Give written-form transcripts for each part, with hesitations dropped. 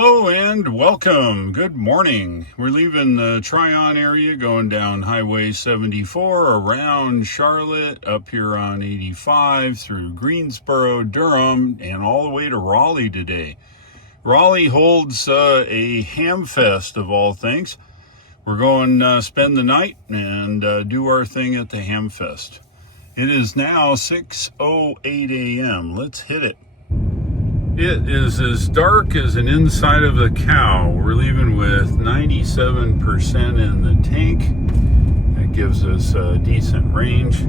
Hello and welcome. Good morning. We're leaving the Tryon area, going down Highway 74 around Charlotte, up here on 85 through Greensboro, Durham, and all the way to Raleigh today. Raleigh holds a Hamfest of all things. We're going to spend the night and do our thing at the Hamfest. It is now 6:08 a.m. Let's hit it. It is as dark as an inside of a cow. We're leaving with 97% in the tank. That gives us a decent range.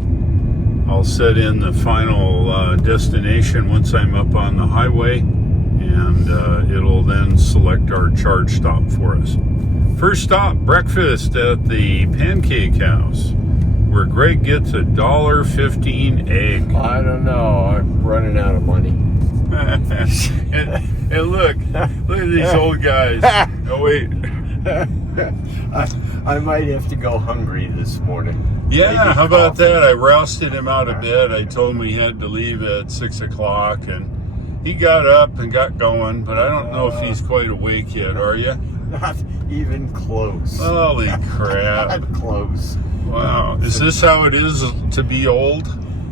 I'll set in the final destination once I'm up on the highway, and it'll then select our charge stop for us. First stop, breakfast at the Pancake House, where Greg gets a $1.15 egg. I don't know. I'm running out of money. and look at these old guys. Oh wait, I might have to go hungry this morning. Yeah, Maybe how about coffee. that? I rousted him out of bed. I told him he had to leave at 6 o'clock, and he got up and got going, but I don't know if he's quite awake yet. Are you? Not even close. Holy crap. Not close. Wow. Is this how it is to be old?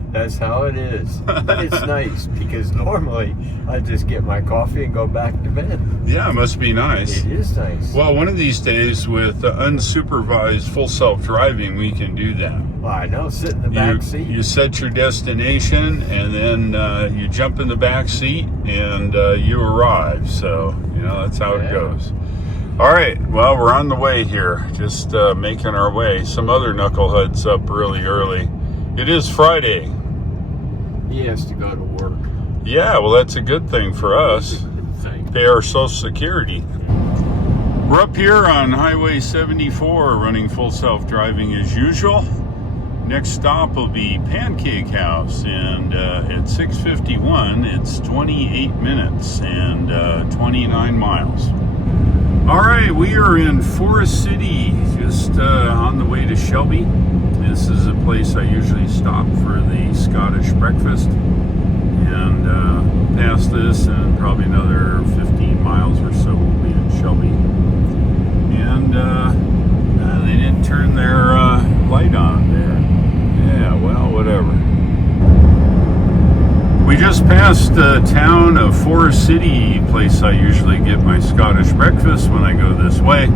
That's how it is. But it's nice because normally I just get my coffee and go back to bed. Yeah, it must be nice. It is nice. Well, one of these days with unsupervised full self-driving, we can do that. Well, I know. Sit in the back seat. You set your destination, and then you jump in the back seat, and you arrive. So, that's how it goes. All right, well, we're on the way here, just making our way. Some other knuckleheads up really early. It is Friday. He has to go to work. Yeah, well, that's a good thing for us. Pay our Social Security. We're up here on Highway 74, running full self-driving as usual. Next stop will be Pancake House, and at 6:51, it's 28 minutes and 29 miles. All right, we are in Forest City, just on the way to Shelby. This is a place I usually stop for the Scottish breakfast. And past this and probably another 15 miles or so we'll be in Shelby. And they didn't turn their light on there. Yeah, well, whatever. We just passed the town of Forest City, place I usually get my Scottish breakfast when I go this way.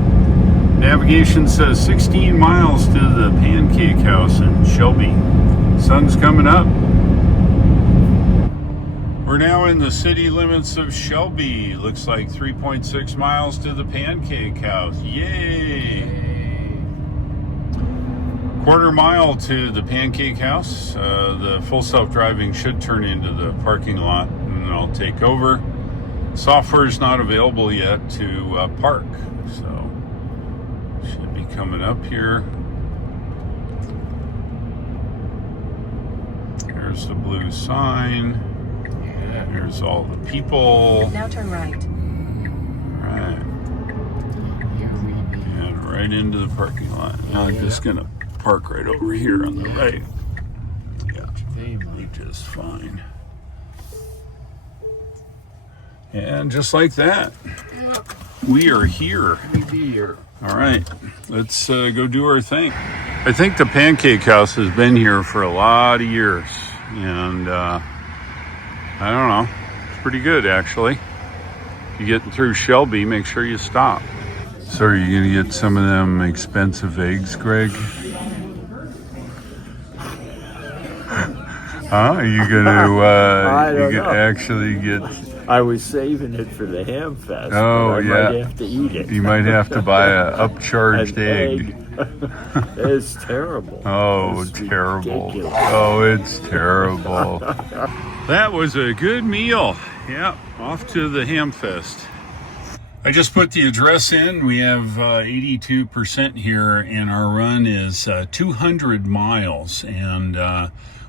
Navigation says 16 miles to the Pancake House in Shelby. Sun's coming up. We're now in the city limits of Shelby. Looks like 3.6 miles to the Pancake House. Yay! Quarter mile to the Pancake House. The full self-driving should turn into the parking lot, and then I'll take over. Software is not available yet to park, so should be coming up here. There's the blue sign. There's all the people. Now turn right. Right. And right into the parking lot. Now I'm just gonna park right over here on the right. Yeah, be just fine. And just like that, we are here. All right, let's go do our thing. I think the Pancake House has been here for a lot of years, and I don't know, it's pretty good actually. If you get through Shelby, make sure you stop. So are you gonna get some of them expensive eggs, Greg? Huh? Are you gonna actually get... I was saving it for the Hamfest. Oh, but I yeah. might have to eat it. You might have to buy a upcharged egg. It's terrible. Oh, It's terrible. ridiculous. Oh, it's terrible. That was a good meal. Yeah, off to the Hamfest. I just put the address in. We have 82% here, and our run is 200 miles. And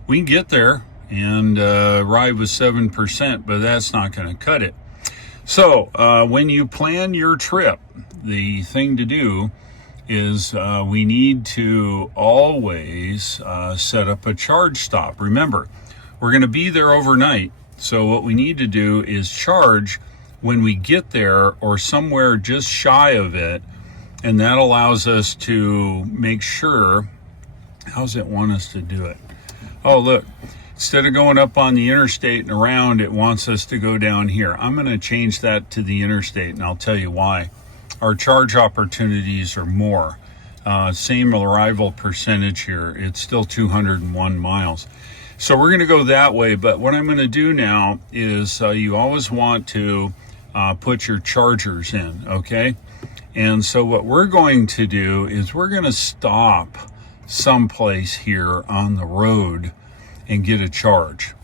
we can get there and arrive with 7%, but that's not going to cut it. So when you plan your trip, the thing to do is we need to always set up a charge stop. Remember, we're going to be there overnight, so what we need to do is charge when we get there or somewhere just shy of it. And that allows us to make sure, how's it want us to do it? Oh, look, instead of going up on the interstate and around, it wants us to go down here. I'm going to change that to the interstate, and I'll tell you why. Our charge opportunities are more. Same arrival percentage here. It's still 201 miles. So we're going to go that way. But what I'm going to do now is you always want to put your chargers in, okay? And so what we're going to do is we're going to stop someplace here on the road and get a charge.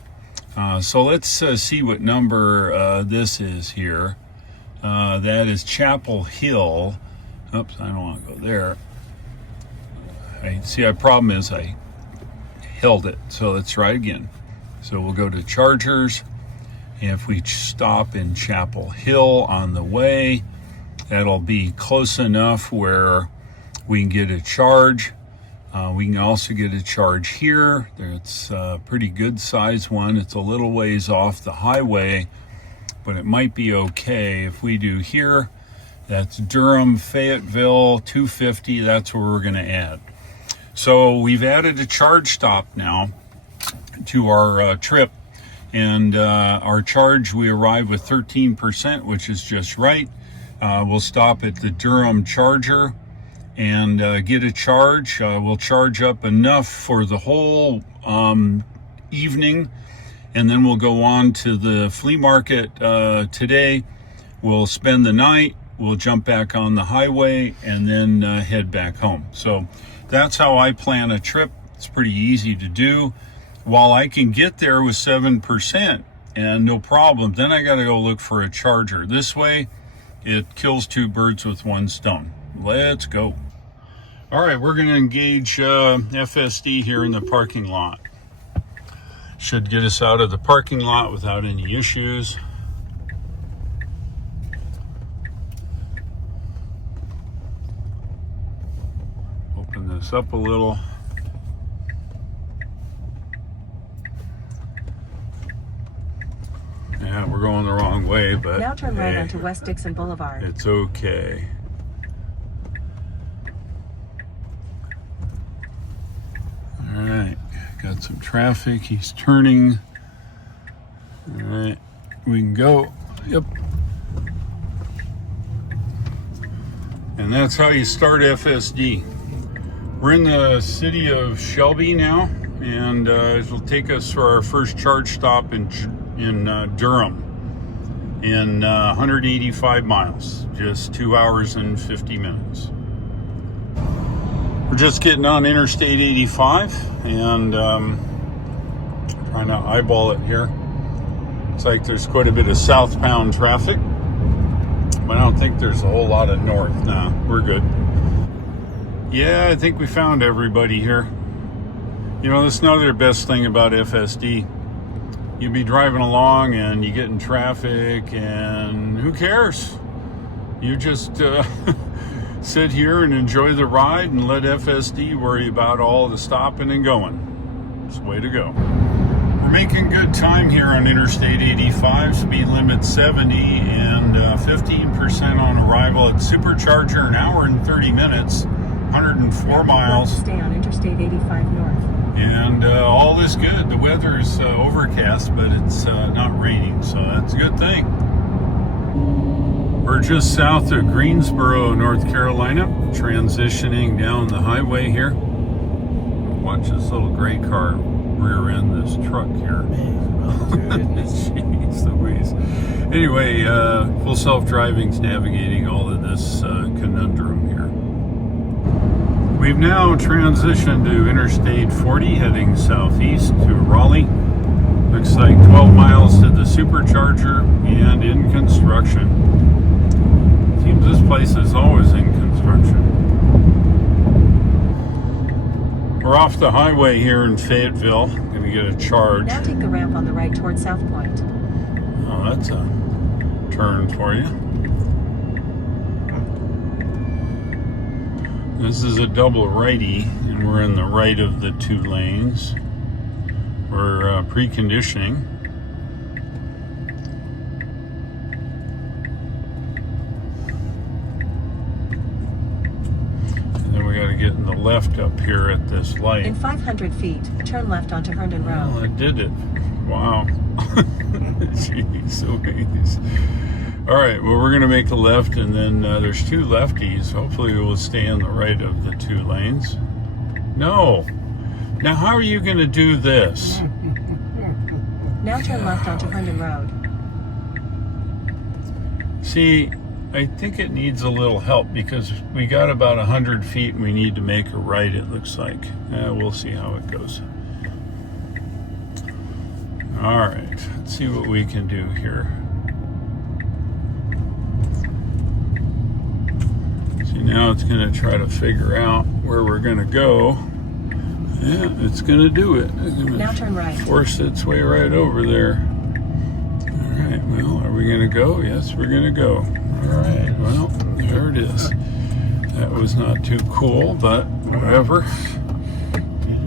So let's see what number this is here. That is Chapel Hill. Oops, I don't want to go there. Our problem is I held it. So let's try again. So we'll go to chargers. If we stop in Chapel Hill on the way, that'll be close enough where we can get a charge. We can also get a charge here. It's a pretty good size one. It's a little ways off the highway, but it might be okay if we do here. That's Durham, Fayetteville, 250. That's where we're going to add. So we've added a charge stop now to our trip. And our charge, we arrive with 13%, which is just right. We'll stop at the Durham charger and get a charge. We'll charge up enough for the whole evening, and then we'll go on to the flea market today. We'll spend the night, we'll jump back on the highway, and then head back home. So that's how I plan a trip. It's pretty easy to do. While I can get there with 7% and no problem, then I got to go look for a charger. This way, it kills two birds with one stone. Let's go. All right, we're going to engage FSD here in the parking lot. Should get us out of the parking lot without any issues. Open this up a little. Yeah, we're going the wrong way, but now turn right onto West Dixon Boulevard. It's okay. All right, got some traffic. He's turning. All right, we can go. Yep. And that's how you start FSD. We're in the city of Shelby now, and it'll take us for our first charge stop in Durham in 185 miles, just 2 hours and 50 minutes. We're just getting on Interstate 85 and trying to eyeball it here. Looks like there's quite a bit of southbound traffic, but I don't think there's a whole lot of north. Nah, we're good. Yeah, I think we found everybody here. You know, that's another best thing about FSD. You'd be driving along and you get in traffic and who cares? You just sit here and enjoy the ride and let FSD worry about all the stopping and going. It's the way to go. We're making good time here on Interstate 85, speed limit 70 and 15% on arrival at supercharger, an hour and 30 minutes, 104 miles. Stay on Interstate 85 north. And all is good. The weather's overcast, but it's not raining, so that's a good thing. We're just south of Greensboro, North Carolina, transitioning down the highway here. Watch this little gray car rear end this truck here. Jeez Louise. Anyway, full self-driving's navigating all of this conundrum here. We've now transitioned to Interstate 40, heading southeast to Raleigh. Looks like 12 miles to the supercharger and in construction. Seems this place is always in construction. We're off the highway here in Fayetteville. Gonna get a charge. Now take the ramp on the right toward South Point. Oh, that's a turn for you. This is a double righty, and we're in the right of the two lanes. We're preconditioning. getting the left up here at this light. In 500 feet, turn left onto Herndon Road. Well, I did it. Wow. Jeez Louise. All right, well, we're going to make a left, and then there's two lefties. Hopefully we'll stay on the right of the two lanes. No. Now, how are you going to do this? Now turn left onto Herndon Road. See, I think it needs a little help because we got about 100 feet and we need to make a right, it looks like. We'll see how it goes. All right, let's see what we can do here. See, now it's going to try to figure out where we're going to go. Yeah, it's going to do it. Now turn right. Force its way right over there. All right, well, are we going to go? Yes, we're going to go. All right, well, there it is. That was not too cool, but whatever.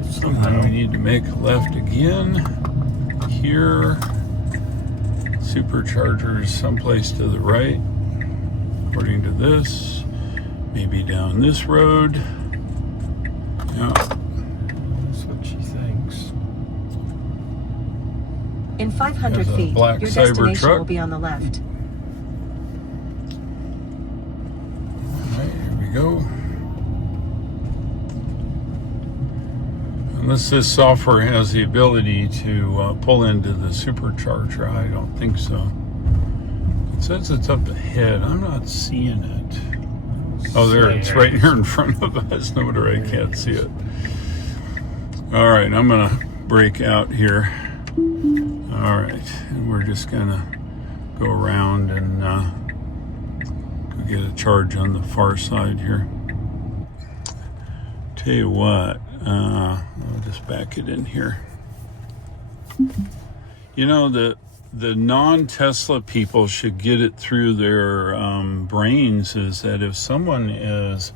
Somehow we need to make a left again. Here. Superchargers someplace to the right, according to this. Maybe down this road. Yeah. That's what she thinks. In 500 There's a feet, black your destination Cybertruck. will be on the left. All right, here we go. Unless this software has the ability to pull into the supercharger, I don't think so. It says it's up ahead. I'm not seeing it. Oh, there, it's right here in front of us. No wonder I can't see it. All right, I'm gonna break out here. All right, and we're just gonna go around and go get a charge on the far side here. Tell you what, I'll just back it in here. You know, the non-Tesla people should get it through their brains is that if someone is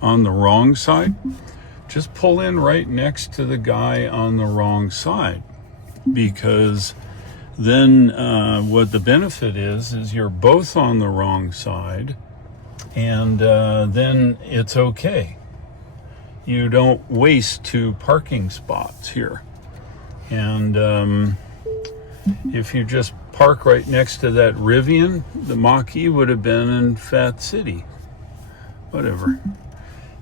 on the wrong side, just pull in right next to the guy on the wrong side. Because then what the benefit is you're both on the wrong side, and then it's okay. You don't waste two parking spots here. And if you just park right next to that Rivian, the Mach-E would have been in Fat City. Whatever.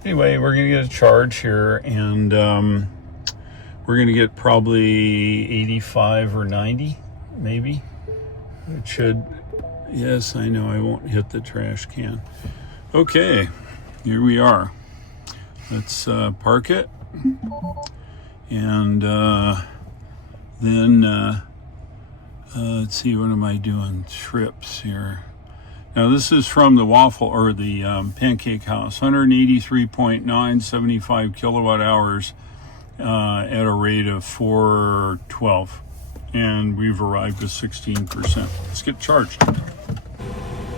Anyway, we're going to get a charge here, and we're going to get probably 85 or 90, maybe. It should. Yes, I know I won't hit the trash can. Okay, here we are. Let's park it. And then let's see, what am I doing? Trips here. Now this is from the waffle or the Pancake House. 183.9, 75 kilowatt hours at a rate of 412. And we've arrived at 16%. Let's get charged.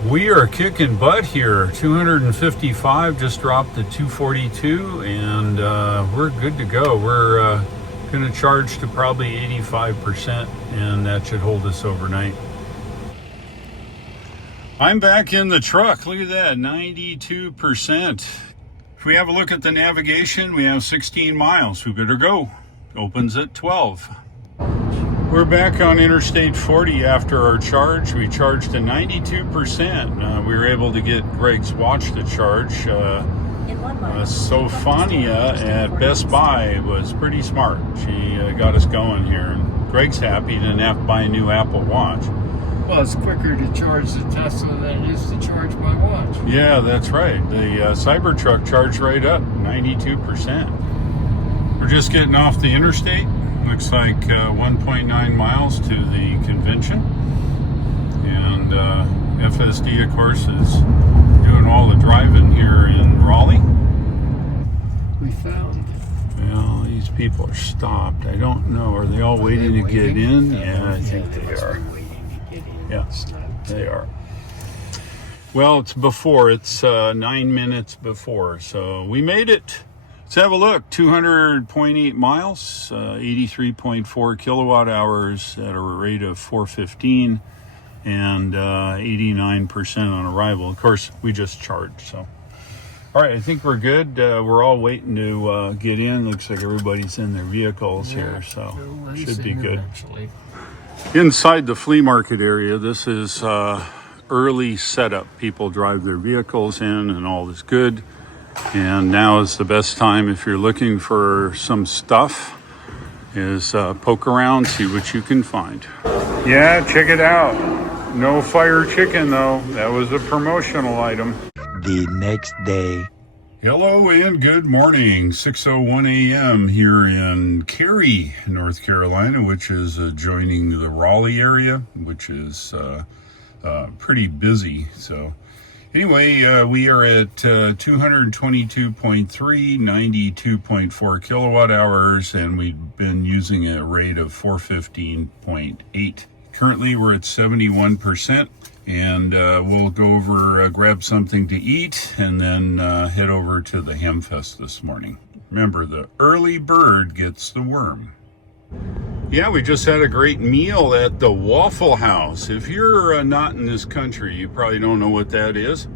We are kicking butt here. 255 just dropped to 242, and we're good to go. We're going to charge to probably 85%, and that should hold us overnight. I'm back in the truck. Look at that, 92%. If we have a look at the navigation, we have 16 miles. We better go. Opens at 12. We're back on Interstate 40 after our charge. We charged to 92%. We were able to get Greg's watch to charge. Sophania at Best Buy was pretty smart. She got us going here. And Greg's happy he didn't have to buy a new Apple Watch. Well, it's quicker to charge the Tesla than it is to charge my watch. Yeah, that's right. The Cybertruck charged right up, 92%. We're just getting off the interstate. Looks like 1.9 miles to the convention. And FSD, of course, is doing all the driving here in Raleigh. We found. Well, these people are stopped. I don't know. Are they all waiting to get in? Yeah, I think they are. Yeah, they are. Well, it's before. It's 9 minutes before. So we made it. Let's have a look. 200.8 miles, 83.4 kilowatt hours at a rate of 415, and 89% on arrival. Of course, we just charged. So All right, I think we're good. We're all waiting to get in. Looks like everybody's in their vehicles here, so should be good. Actually. Inside the flea market area, this is early setup. People drive their vehicles in and all is good. And now is the best time if you're looking for some stuff, is poke around, see what you can find. Yeah, check it out. No fire chicken though. That was a promotional item. The next day. Hello and good morning. 6:01 a.m. here in Cary, North Carolina, which is adjoining the Raleigh area, which is pretty busy. So anyway, we are at 222.3, 92.4 kilowatt hours, and we've been using a rate of 415.8. Currently, we're at 71%, and we'll go over, grab something to eat, and then head over to the Hamfest this morning. Remember, the early bird gets the worm. Yeah, we just had a great meal at the Waffle House. If you're not in this country, you probably don't know what that is.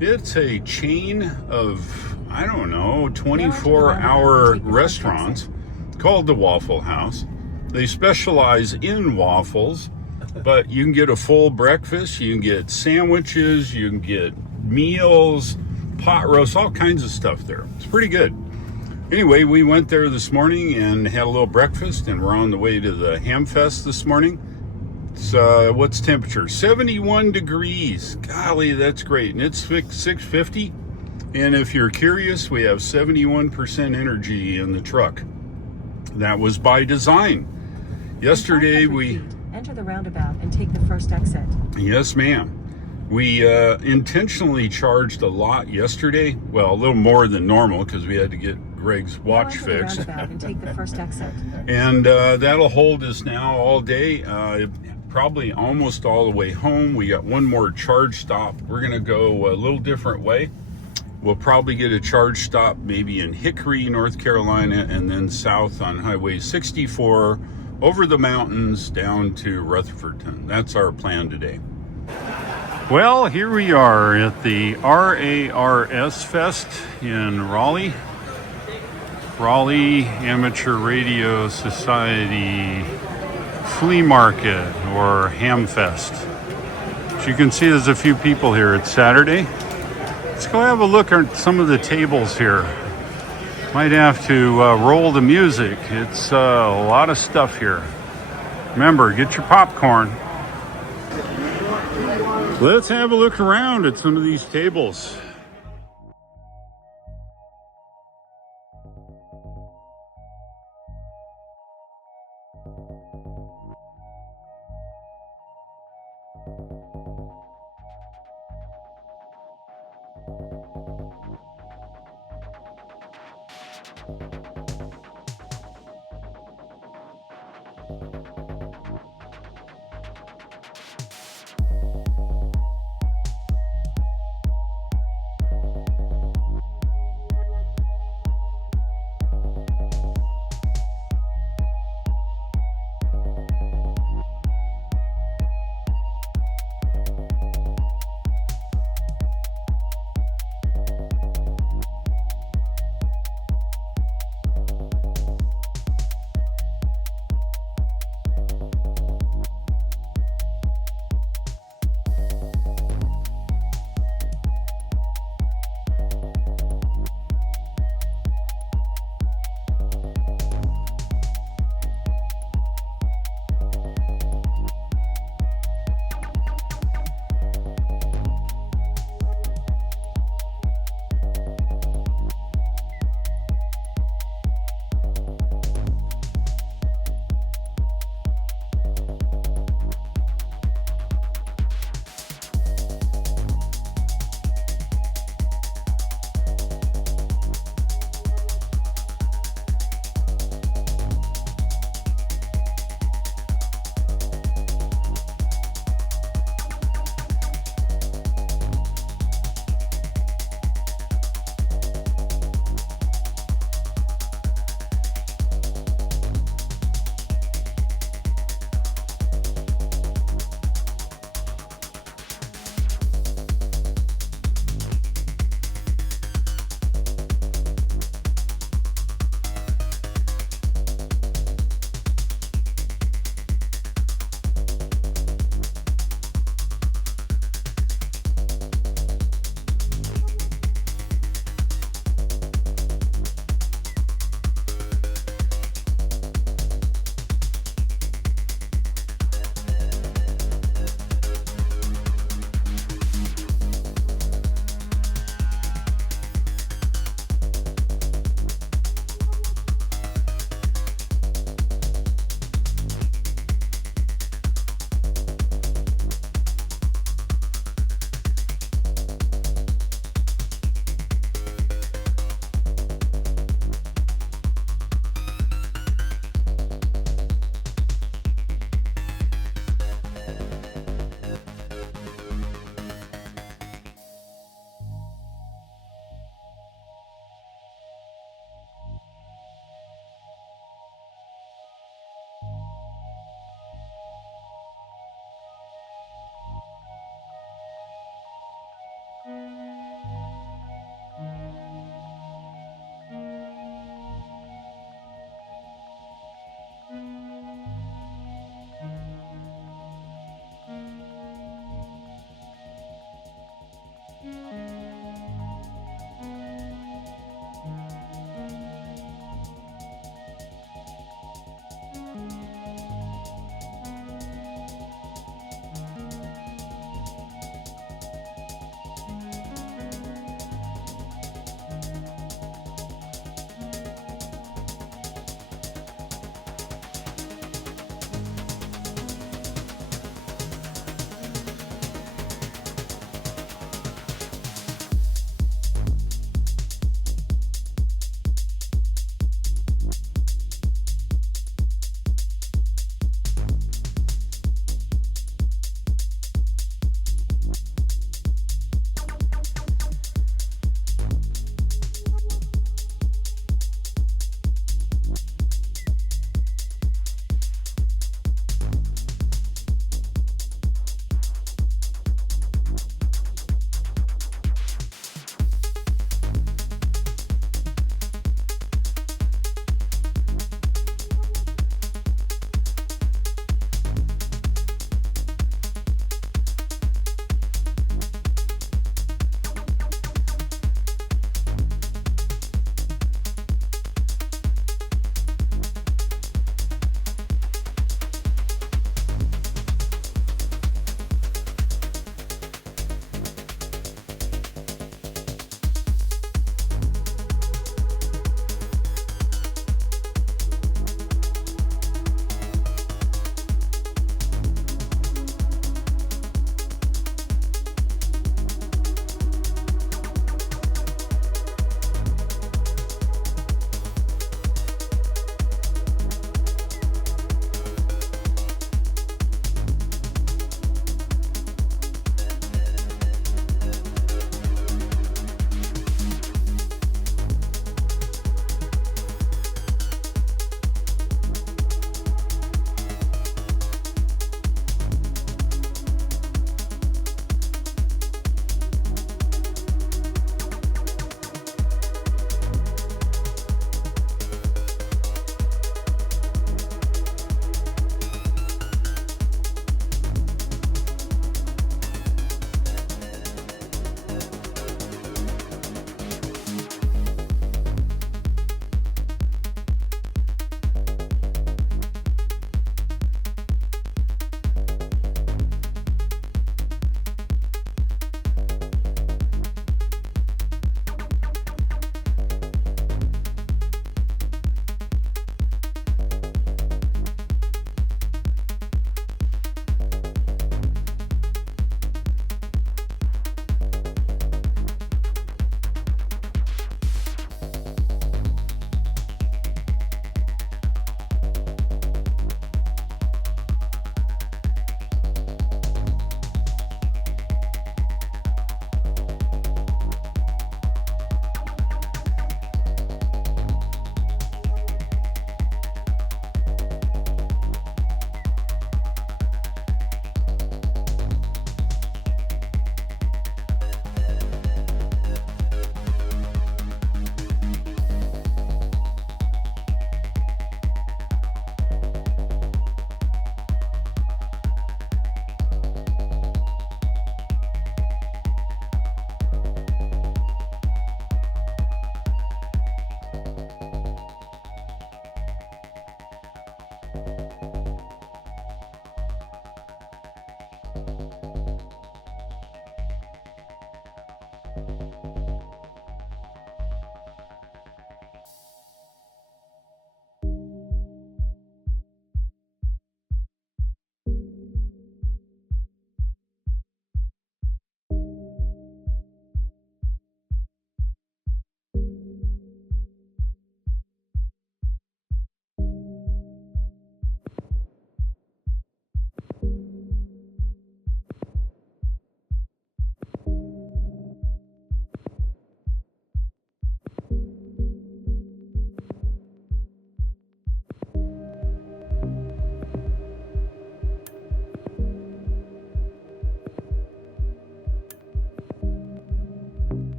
It's a chain of, I don't know, 24-hour restaurants called the Waffle House. They specialize in waffles, but you can get a full breakfast, you can get sandwiches, you can get meals, pot roast, all kinds of stuff there. It's pretty good. Anyway, we went there this morning and had a little breakfast, and we're on the way to the Hamfest this morning. It's, what's temperature? 71 degrees. Golly, that's great. And it's 650. And if you're curious, we have 71% energy in the truck. That was by design. Yesterday we enter the roundabout and take the first exit. Yes, ma'am. We intentionally charged a lot yesterday. Well, a little more than normal because we had to get Greg's watch fixed. Enter the roundabout and take the first exit. And that'll hold us now all day. Probably almost all the way home. We got one more charge stop. We're gonna go a little different way. We'll probably get a charge stop maybe in Hickory, North Carolina, and then south on Highway 64 over the mountains down to Rutherfordton. That's our plan today. Well, here we are at the RARSFest in Raleigh. Raleigh Amateur Radio Society Flea Market or Hamfest. As you can see, there's a few people here. It's Saturday. Let's go have a look at some of the tables here. Might have to roll the music. It's a lot of stuff here. Remember, get your popcorn. Let's have a look around at some of these tables.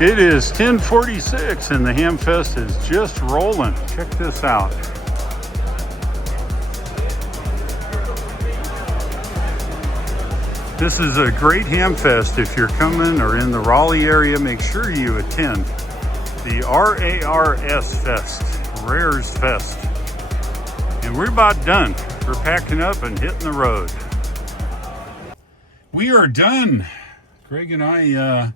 It is 10:46 and the Hamfest is just rolling. Check this out. This is a great Hamfest. If you're coming or in the Raleigh area, make sure you attend the RARSFest, RARSFest. And we're about done. We're packing up and hitting the road. We are done. Greg and I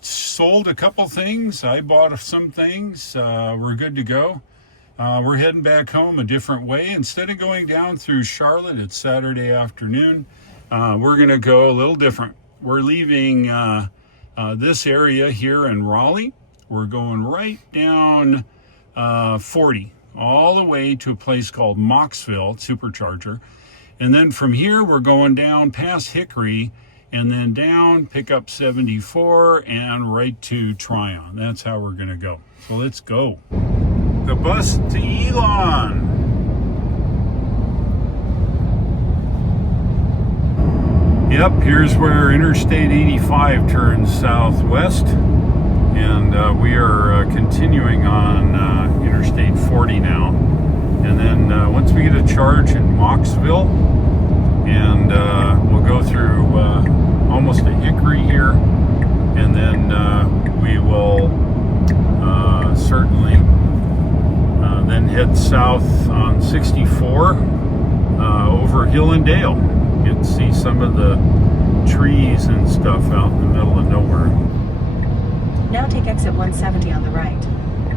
sold a couple things. I bought some things. We're good to go. We're heading back home a different way. Instead of going down through Charlotte, it's Saturday afternoon. We're going to go a little different. We're leaving this area here in Raleigh. We're going right down 40 all the way to a place called Moxville, supercharger. And then from here, we're going down past Hickory and then down, pick up 74 and right to Tryon. That's how we're going to go. So let's go. The bus to Elon. Yep, here's where Interstate 85 turns southwest, and we are continuing on Interstate 40 now. And then once we get a charge in Moxville, and we'll go through almost to Hickory here, and then we will certainly then head south on 64 over Hill and Dale. Get to see some of the trees and stuff out in the middle of nowhere. Now take exit 170 on the right.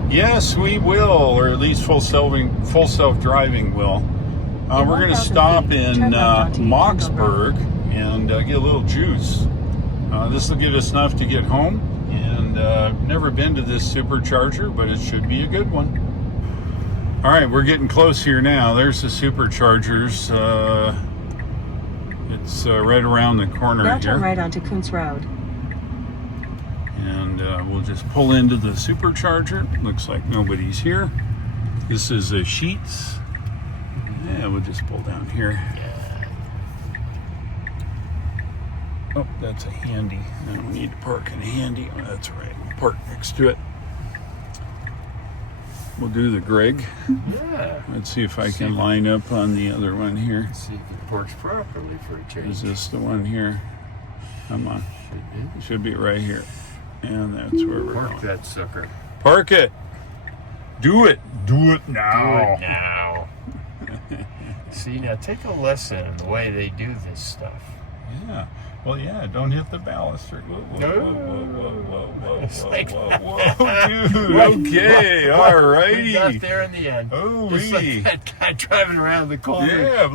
Yes, we will, or at least full self-driving will. We're going to stop in Moxburg and get a little juice. This will get us enough to get home, and I've never been to this supercharger, but it should be a good one. All right, we're getting close here now. There's the superchargers. It's right around the corner now here. turn right onto Kuntz Road. And we'll just pull into the supercharger. Looks like nobody's here. This is a Sheets. Yeah, we'll just pull down here. Oh, that's a Handy. I don't need to park in a Handy. Oh, that's right. We'll park next to it. We'll do the Greg. Yeah. Let's see if I can line up on the other one here. See if it works properly for a change. Is this the one here? Come on. It should be right here. And that's where we're Park going. that sucker. Park it. Do it. Do it now. Do it now. See, now take a lesson in the way they do this stuff. Yeah. Well, yeah, don't hit the baluster. Whoa, whoa, whoa, whoa, whoa, whoa, whoa, whoa, whoa, dude. Okay, all righty. We got there in the end. Oh, just like that guy driving around the corner. Yeah,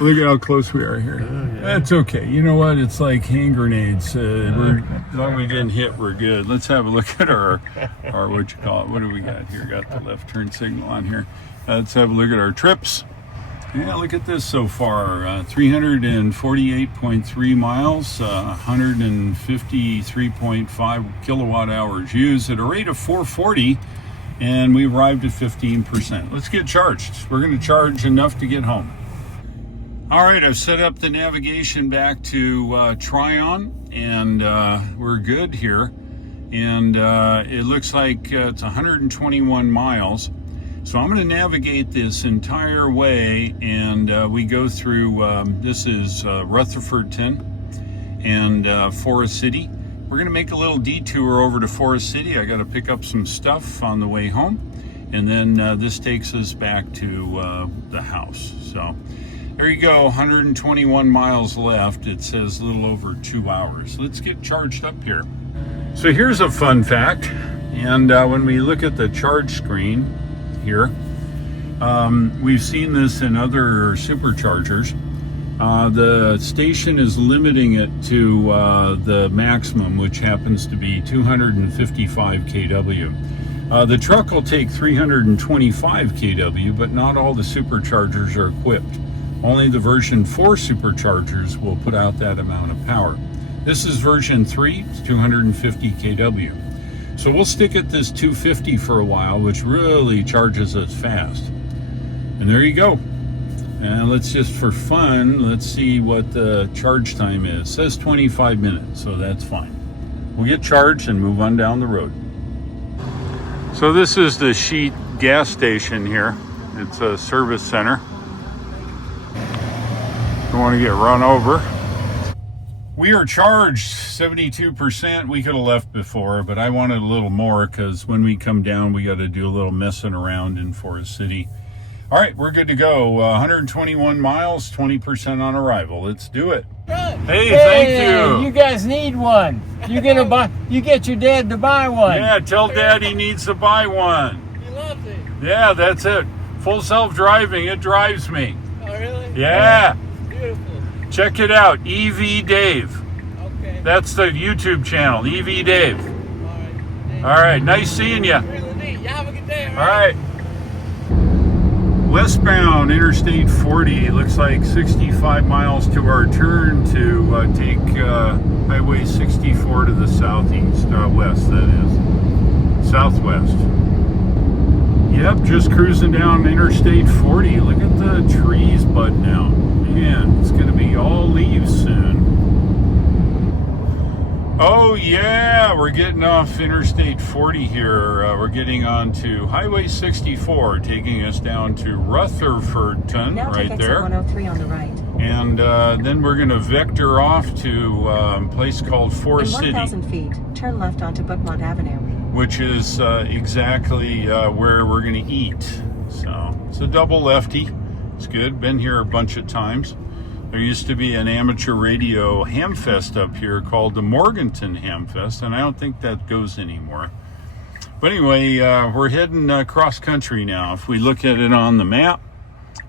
look at how close we are here. Oh, yeah. That's okay. You know what? It's like hand grenades. As long as we didn't hit, we're good. Let's have a look at our what you call it. What do we got here? Got the left turn signal on here. Let's have a look at our trips. Yeah, look at this so far. 348.3 miles, 153.5 kilowatt hours used at a rate of 440, and we arrived at 15%. Let's get charged. We're going to charge enough to get home. All right, I've set up the navigation back to Tryon, and we're good here. And it looks like it's 121 miles. So I'm going to navigate this entire way, and we go through, this is Rutherfordton and Forest City. We're going to make a little detour over to Forest City. I got to pick up some stuff on the way home, and then this takes us back to the house. So there you go, 121 miles left. It says a little over 2 hours. Let's get charged up here. So here's a fun fact, and when we look at the charge screen here, we've seen this in other superchargers. The station is limiting it to the maximum, which happens to be 255 kW. The truck will take 325 kW, but not all the superchargers are equipped. Only the version 4 superchargers will put out that amount of power. This is version 3, it's 250 kW. So we'll stick at this 250 for a while, which really charges us fast. And there you go. And let's just, for fun, let's see what the charge time is. It says 25 minutes, so that's fine. We'll get charged and move on down the road. So this is the Sheet gas station here. It's a service center. Don't want to get run over. We are charged 72%. We could have left before, but I wanted a little more because when we come down, we got to do a little messing around in Forest City. All right, we're good to go. 121 miles, 20% on arrival. Let's do it. Hey, thank you. You guys need one. You get your dad to buy one. Yeah, tell Dad he needs to buy one. He loves it. Yeah, that's it. Full self-driving, it drives me. Oh, really? Yeah. Beautiful. Check it out, EV Dave. Okay. That's the YouTube channel, EV Dave. All right, nice seeing you. Really neat. You have a good day. All right. Westbound Interstate 40, looks like 65 miles to our turn to take Highway 64 to the southeast, west that is, southwest. Yep, just cruising down Interstate 40. Look at the trees budding out. Man, it's going to be all leaves soon. Oh yeah, we're getting off Interstate 40 here. We're getting on to Highway 64, taking us down to Rutherfordton, now right take there. exit 103 on the right. And then we're going to vector off to a place called Forest City. In 1,000 feet, turn left onto Bookmont Avenue, which is exactly where we're going to eat. So it's a double lefty. It's good. Been here a bunch of times. There used to be an Amateur Radio Hamfest up here called the Morganton Hamfest, and I don't think that goes anymore. But anyway, we're heading cross country now. If we look at it on the map,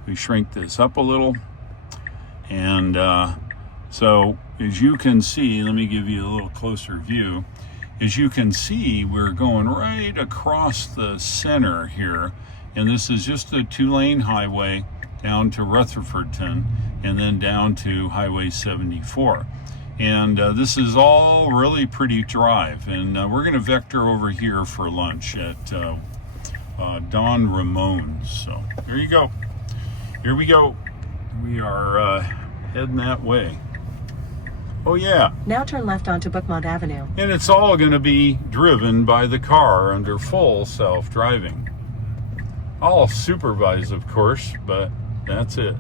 we shrink this up a little. And so as you can see, let me give you a little closer view. As you can see, we're going right across the center here. And this is just a 2-lane highway down to Rutherfordton and then down to Highway 74. And this is all really pretty drive. And we're going to vector over here for lunch at Don Ramon's. So here you go. Here we go. We are heading that way. Oh yeah. now turn left onto Bookmont Avenue. And it's all going to be driven by the car under full self-driving. I'll supervise, of course, but that's it.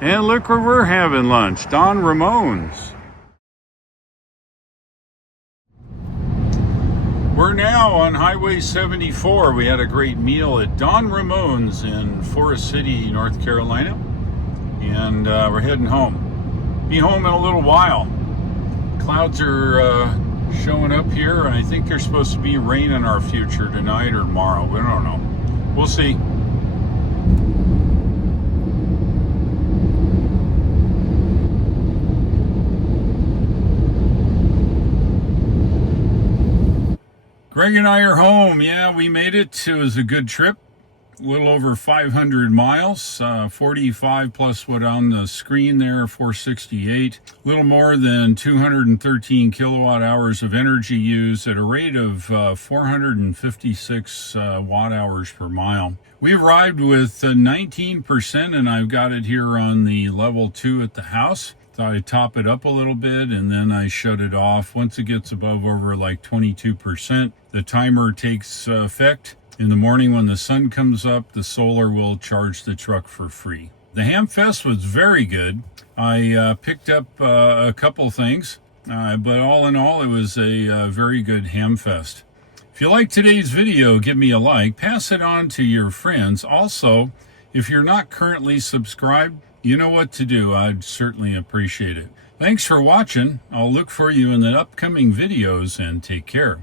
And look where we're having lunch, Don Ramon's. We're now on Highway 74. We had a great meal at Don Ramon's in Forest City, North Carolina. And we're heading home. Be home in a little while. Clouds are showing up here, and I think there's supposed to be rain in our future tonight or tomorrow. We don't know. We'll see. Greg and I are home. Yeah, we made it. It was a good trip. A little over 500 miles, 45 plus what on the screen there, 468. A little more than 213 kilowatt hours of energy used at a rate of 456 watt hours per mile. We arrived with 19%, and I've got it here on the level 2 at the house. Thought I'd top it up a little bit, and then I shut it off. Once it gets above over like 22%, the timer takes effect. In the morning when the sun comes up, the solar will charge the truck for free. The Hamfest was very good. I picked up a couple things, but all in all, it was a very good Hamfest. If you like today's video, give me a like. Pass it on to your friends. Also, if you're not currently subscribed, you know what to do. I'd certainly appreciate it. Thanks for watching. I'll look for you in the upcoming videos, and take care.